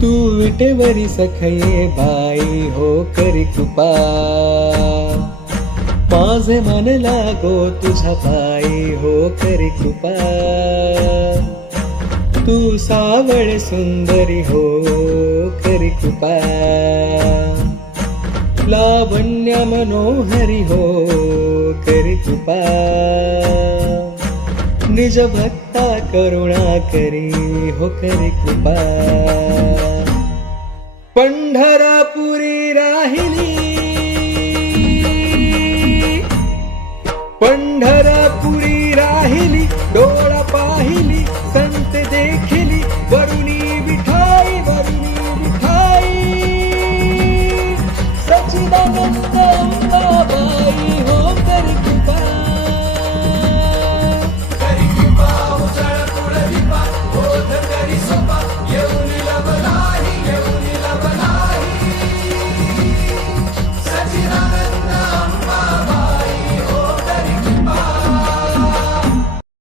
तू विटेवरी सखये बाई हो करी कृपा, माझे मन लागो तुझ्या पायी हो करी कृपा. तू सावळ सुंदरी हो करी कृपा, लावण्य मनोहरी हो करी कृपा. निज भक्ता करुणा करी हो करी कृपा. पंढरपुरी राहिली, पंढरपुरी राहिली, डोळा पाहिली